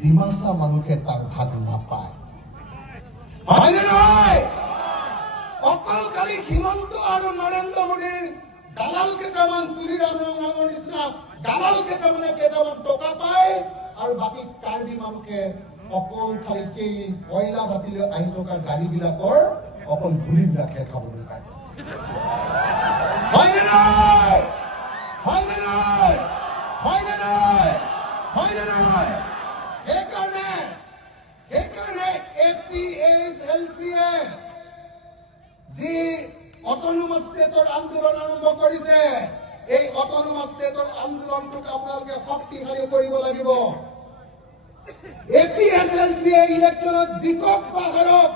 ডিমাচা মানুহে তাৰ ভাগ নাপায় হয়নে নহয় অকল কালি হিমন্ত আৰু নৰেন্দ্ৰ মোদীৰ দালাল কেইটামান তুলিৰাম ৰঙাঙৰ নিচিনা দালাল কেইটামানে কেইটামান টকা পায় আৰু বাকী কাৰ্বি মানুহে অকল খালি সেই কয়লা ভাবিলে আহি থকা গাড়ীবিলাকৰ অকল ধূলিবিলাকে খাবলৈ পায় হয়নে নহয় হয়নে নহয় হয়নে নহয় হয়নে নহয় সেইকাৰণে APSLCয়ে যি অটোনমাস ষ্টেটৰ আন্দোলন আৰম্ভ কৰিছে এই অটোনমাস ষ্টেটৰ আন্দোলনটোক আপোনালোকে শক্তিশালী কৰিব লাগিব APSLCয়ে ইলেকশ্যনত জিকক বা হাৰক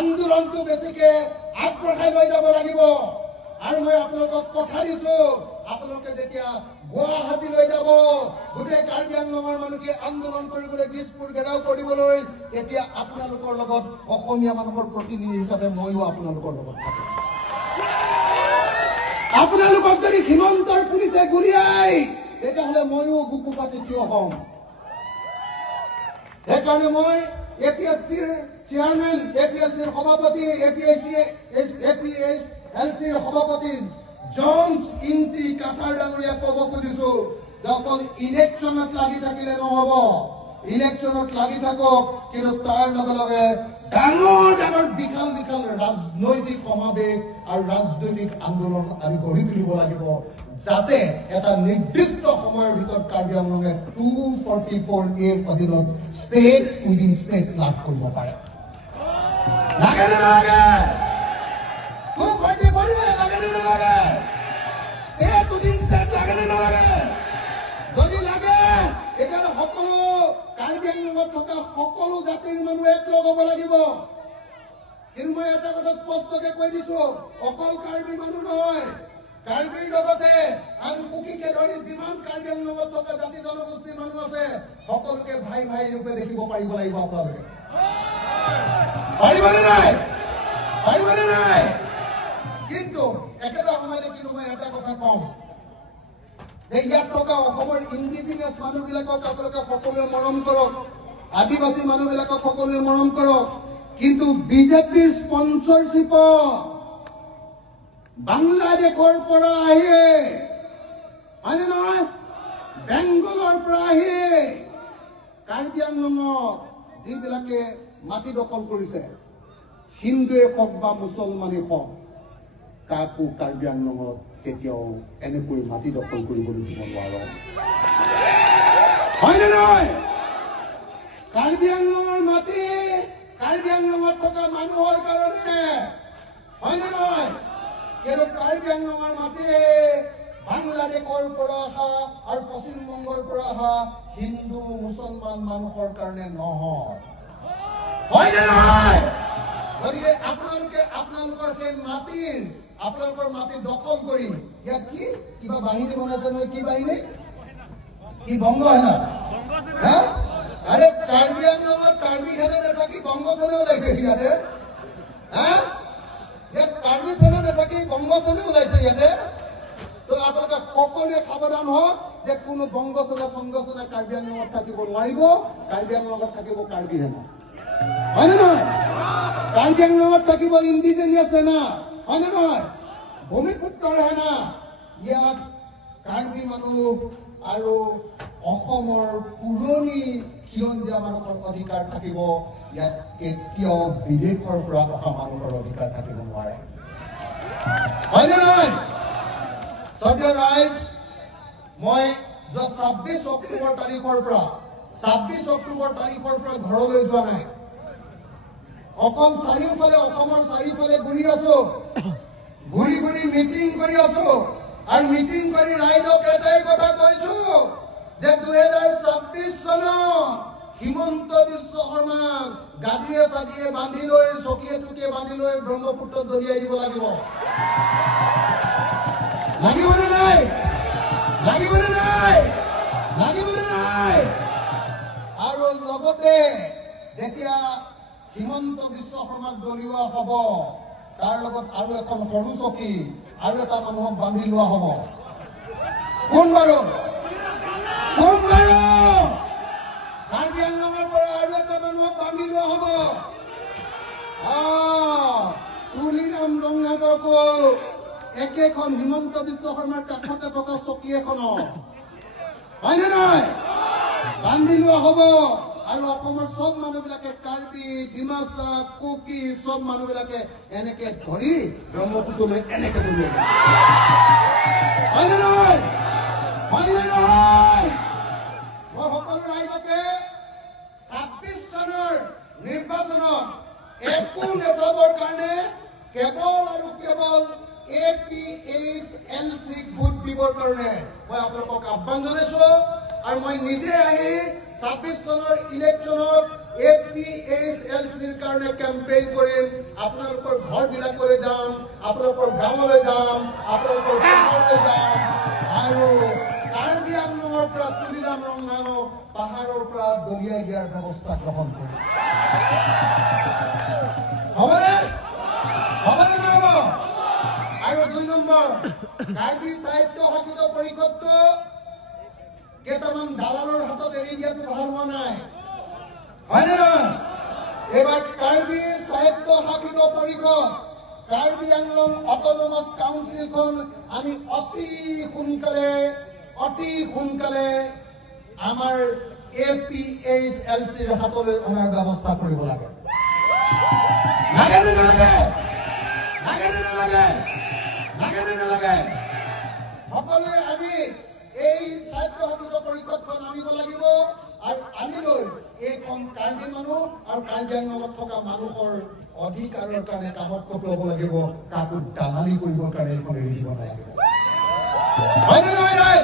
আন্দোলনটো বেছিকে আগবঢ়াই লৈ যাব লাগিব আৰু মই আপোনালোকক কথা দিছো আপোনালোকে যেতিয়া গুৱাহাটীলৈ যাব গোটেই কাৰ্বি আংলঙৰ মানুহে আন্দোলন কৰিবলৈ দিছপুৰ ঘেৰাও কৰিবলৈ তেতিয়া আপোনালোকৰ লগত অসমীয়া মানুহৰ প্ৰতিনিধি হিচাপে মইও আপোনালোকৰ লগত থাকিম আপোনালোকক যদি হিমন্তৰ পুলিচে গুলিয়াই তেতিয়াহ'লে মইও বুকু পাতি থিয় হ'ম সেইকাৰণে মই APSCৰ চেয়াৰমেন APSCৰ সভাপতি APSLCৰ সভাপতি জনছ ইন্টি কাটাৰ ডাঙৰীয়া ক'ব খুজিছো যে অকল ইলেকশ্যনত লাগি থাকিলে নহ'ব ইলেকশ্যনত লাগি থাকক কিন্তু তাৰ লগে লগে ডাঙৰ ডাঙৰ বিশাল বিশাল ৰাজনৈতিক সমাৱেশ আৰু ৰাজনৈতিক আন্দোলন আমি গঢ়ি তুলিব লাগিব যাতে এটা নিৰ্দিষ্ট সময়ৰ ভিতৰত কাৰ্বি আংলঙে 244A অধীনত ষ্টেট উইদিন ষ্টেট লাভ কৰিব পাৰে লাগে নে নালাগে 244A লাগে নে নালাগে ষ্টেট উইদিন ষ্টেট লাগে নে নালাগে যদি লাগে এতিয়ালৈ সকলো কাৰ্বি আংলঙত থকা সকলো জাতিৰ মানুহ একলগ হ'ব লাগিব কিন্তু মই এটা কথা স্পষ্টকে কৈ দিছো অকল কাৰ্বি মানুহ নহয় কাৰ্বিৰ লগতে আন কুকিকে ধৰি যিমান কাৰ্বি আংলঙত থকা জাতি জনগোষ্ঠীৰ মানুহ আছে সকলোকে ভাই ভাই ৰূপে দেখিব পাৰিব লাগিব আপোনালোকে পাৰিবনে নাই কিন্তু একেটা সময়তে কিন্তু মই এটা কথা কম যে ইয়াত থকা অসমৰ ইণ্ডিজিনিয়াছ মানুহবিলাকক আপোনালোকে সকলোৱে মৰম কৰক আদিবাসী মানুহবিলাকক সকলোৱে মৰম কৰক কিন্তু বিজেপিৰ স্পন্সৰশ্বিপত বাংলাদেশৰ পৰা আহি হয়নে নহয় বেংগলৰ পৰা আহি কাৰ্বি আংলঙত যিবিলাকে মাটি দখল কৰিছে হিন্দুৱে হওক বা মুছলমানে হওক কাকো কাৰ্বি আংলঙত কেতিয়াও এনেকৈ মাটি দখল কৰিবলৈ দিব নোৱাৰে হয়নে নহয় কাৰ্বি আংলঙৰ মাটি কাৰ্বি আংলঙত থকা মানুহৰ কাৰণে হয়নে নহয় কিন্তু কাৰ্বি আংলঙৰ মাটি বাংলাদেশৰ পৰা অহা আৰু পশ্চিমবংগৰ পৰা অহা হিন্দু মুছলমান মানুহৰ কাৰণে নহয় হয়নে নহয় গতিকে আপোনালোকে আপোনালোকৰ সেই আপোনালোকৰ মাটি দখল কৰি ইয়াত কি কিবা বাহিনী বনাইছে নহয় কি বাহিনী কি বংগ সেনা আৰে কাৰ্বি আংলঙত কাৰ্বি সেনা নাথাকি বংগ সেনা ওলাইছে ইয়াতে ইয়াত কাৰ্বি সেনা নাথাকি বংগ সেনা ওলাইছে ইয়াতে তো আপোনালোকে সকলোৱে সাৱধান হওক যে কোনো বংগ সেনা সংঘ সেনা কাৰ্বি আংলঙত থাকিব নোৱাৰিব কাৰ্বি আংলঙত থাকিব কাৰ্বি সেনা হয়নে নহয় কাৰ্বি আংলঙত থাকিব ইণ্ডিজিনিয়াছ সেনা হয়নে নহয় ভূমিপুত্ৰৰ সেনা ইয়াত কাৰ্বি মানুহ আৰু অসমৰ পুৰণি খিলঞ্জীয়া মানুহৰ অধিকাৰ থাকিব ইয়াত কেতিয়াও বিদেশৰ পৰা অহা মানুহৰ অধিকাৰ থাকিব নোৱাৰে হয়নে নহয় শ্ৰদ্ধেয় ৰাইজ মই 26 অক্টোবৰ তাৰিখৰ পৰা ঘৰলৈ যোৱা নাই অকল চাৰিওফালে অসমৰ চাৰিওফালে ঘূৰি আছো ঘূৰি ঘূৰি মিটিং কৰি আছো আৰু মিটিং কৰি ৰাইজক এটাই কথা কৈছো যে 2026 চনত হিমন্ত বিশ্ব শৰ্মাক গাড়ীয়ে চাগিয়ে বান্ধি লৈ চকীয়ে টুকিয়ে বান্ধি লৈ ব্ৰহ্মপুত্ৰত দলিয়াই দিব লাগিব লাগিবনে নাই আৰু লগতে যেতিয়া হিমন্ত বিশ্ব শৰ্মাক দলিওৱা হ'ব তাৰ লগত আৰু এখন সৰু চকী আৰু এটা মানুহক বান্ধি লোৱা হ'ব কোন বাৰু কাৰ্বি আংলঙৰ একেখন হিমন্ত বিশ্ব শৰ্মাৰ কাষতে থকা চকী এখনত হয়নে নহয় বান্ধি লোৱা হ'ব আৰু অসমৰ সব মানুহবিলাকে কাৰ্বি ডিমাচা কুকি সব মানুহবিলাকে এনেকে ধৰি ব্ৰহ্মপুত্ৰলৈ এনেকে দলিয়াই হয়নে নহয় হয়নে নহয় মই সকলো ৰাইজকে 26 চনৰ নিৰ্বাচনত একো নেতাবৰ কাৰণে কেৱল আৰু কেৱল APHLC ভোট দিবৰ কাৰণে মই আপোনালোকক আহ্বান জনাইছো আৰু মই নিজে আহি 26 চনৰ ইলেকশ্যনত APHLCৰ কাৰণে কেম্পেইন কৰিম আপোনালোকৰ ঘৰবিলাকলৈ যাম আপোনালোকৰ গাঁৱলৈ যাম আপোনালোকৰ চহৰলৈ যাম আৰু কাৰ্বি আংলঙৰ পৰা তুলিৰাম ৰংগাঙক পাহাৰৰ পৰা দলিয়াই দিয়াৰ ব্যৱস্থা গ্ৰহণ কৰিম হ'বনে হ'বনে নহ'ব আৰু 2 নম্বৰ কাৰ্বি সাহিত্য শাসিত পৰিষদটো কেইটামান দালালৰ হাতত এৰি দিয়াটো ভাল হোৱা নাই হয়নে নহয় এইবাৰ কাৰ্বি সাহিত্য শাসিত পৰিষদ কাৰ্বি আংলং অট'নমাছ কাউন্সিলখন আমি অতি সোনকালে আমাৰ APHLCৰ হাতলৈ অনাৰ ব্যৱস্থা কৰিব লাগে লাগে নালাগে সকলোৱে আমি এই সাহিত্য শাসিত পৰিষদখন আনিব লাগিব আৰু আনিলৈ এইখন কাৰ্বি মানুহ আৰু কাৰ্বি আংলঙত থকা মানুহৰ অধিকাৰৰ কাৰণে কামত খটুৱাব লাগিব কাকো দালালি কৰিবৰ কাৰণে এইখন এৰি দিব নালাগিব হয়নে নহয়